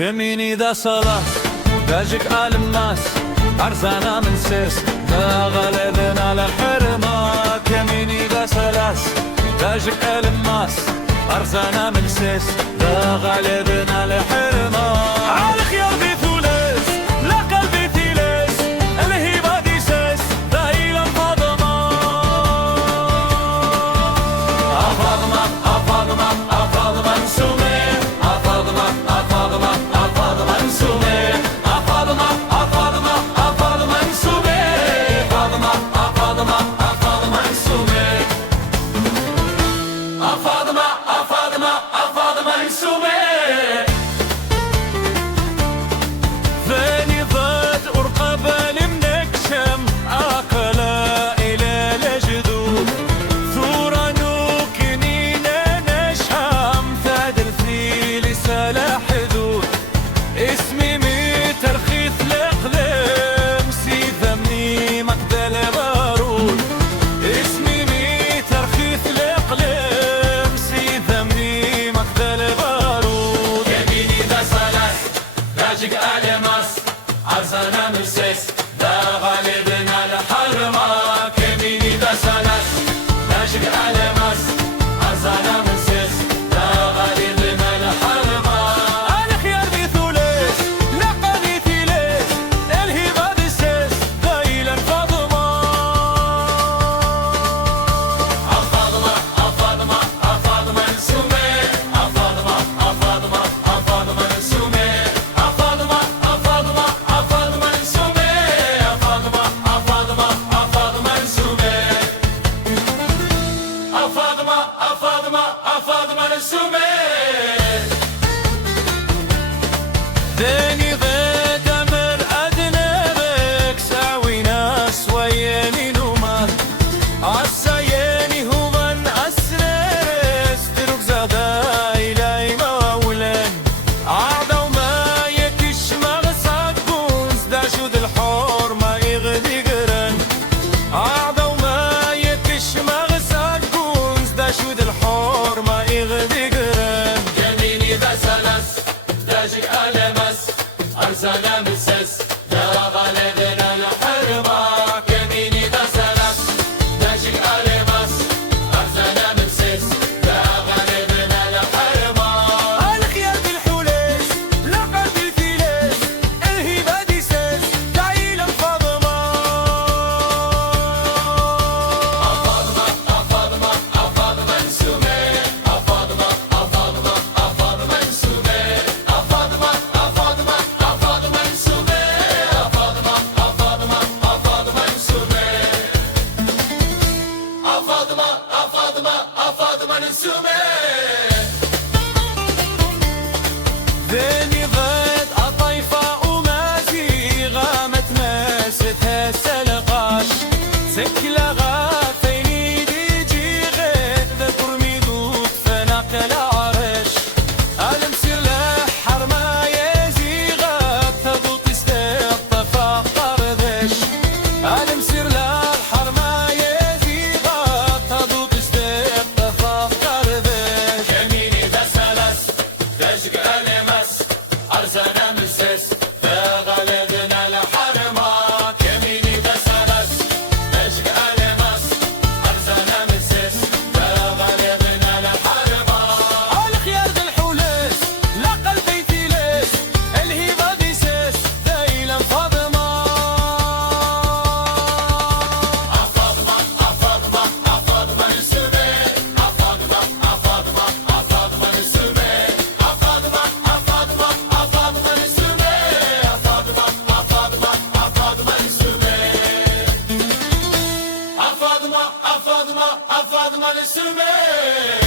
كميني ذا صلاة باجك الماس عرزانا من سيس ذا غالبنا لحرمة كميني ذا سلاس باجك الماس عرزانا من سيس ذا غالبنا لحرمة على خيار في ثوليس لا قلبي ثيليس الهيبة دي سيس ذا إلى فاطمة فاطمة فاطمة فاطمة نسومي فاطمة فاطمة فاطمة نسومي فاطمة فاطمة فاطمة نسومي فاطمة فاطمة فاطمة نسومي فاطمة فاطمة فاطمة نسومي ثاني ضاد ورقبة لمنكشم عقلا إلى الجدود ثورة نوكنينا نشهم ثاد الفيل سلا حدود اسمي مترخيث لقلم سيذا مني مقدل بارود اسمي مترخيث لقلم سيذا مني مقدل بارود يميني ذا صلاح راجق ألماس عرزانا مرسيس ذا غالبنا الحرمة كميني ذا صلاح راجق ألماس عرزانا مرسيس ذا غالبنا الحرمة أنا خيار ذي ثوليس لقى ذي ثيليس الهبة ذي سيس ذا إلى الفاطمة فاطمة فاطمة فاطمة نسومي فاطمة فاطمة فاطمة نسومي فاطمة فاطمة فاطمة نسومي فاطمة فاطمة فاطمة نسومي فاطمة فاطمة فاطمة نسومي ذاني ضد أمر أدنبك ساوي ناس وياني نومان عالسياني هوان أسرس تروك زادا إلي مولان عادو ما يكش مغساد بونز دا شود الحور ما يغدي قران عادو ما يكش مغساد بونز دا شود الحور ما يغدي قران يميني ذا سلس داجك ألمس أرسانا مسس يا غالبنا الحرمة يميني ذا سلس داجك ألمس أرسانا مسس يا غالبنا الحرمة الخيار في الحوليس لا قلبي الفيليس الهبة دي سيس تعيل الفاطمة فاطمة فاطمة فاطمة نسومي فاطمة فاطمة فاطمة نسومي فاطمة فاطمة فاطمة نسومي فاطمة فاطمة فاطمة نسومي فاطمة فاطمة فاطمة نسومي ذاني ضد الطيفة ومازي غامت ماستها سلقاش سكلة غاثيني دي جي غير ذكر ميدوك فنقل عرش المسير لحر ما يزي غاب تضو تستطفى قردش المسير لحر ما يزي غاب تضو تستطفى قردش يميني ذا سلس دشق ألمس عرزانا مسس ذا غالبنا الحرمة يميني ذا سلس دشق ألمس عرزانا مسس ذا غالبنا الحرمة الخيار ذا الحوليس لا قلبي ثيليس الهبة دي سيس ذا إلى الفاطمة فاطمة فاطمة فاطمة نسومي فاطمة فاطمة فاطمة نسومي فاطمة فاطمة فاطمة نسومي فاطمة فاطمة فاطمة نسومي فاطمة فاطمة فاطمة نسومي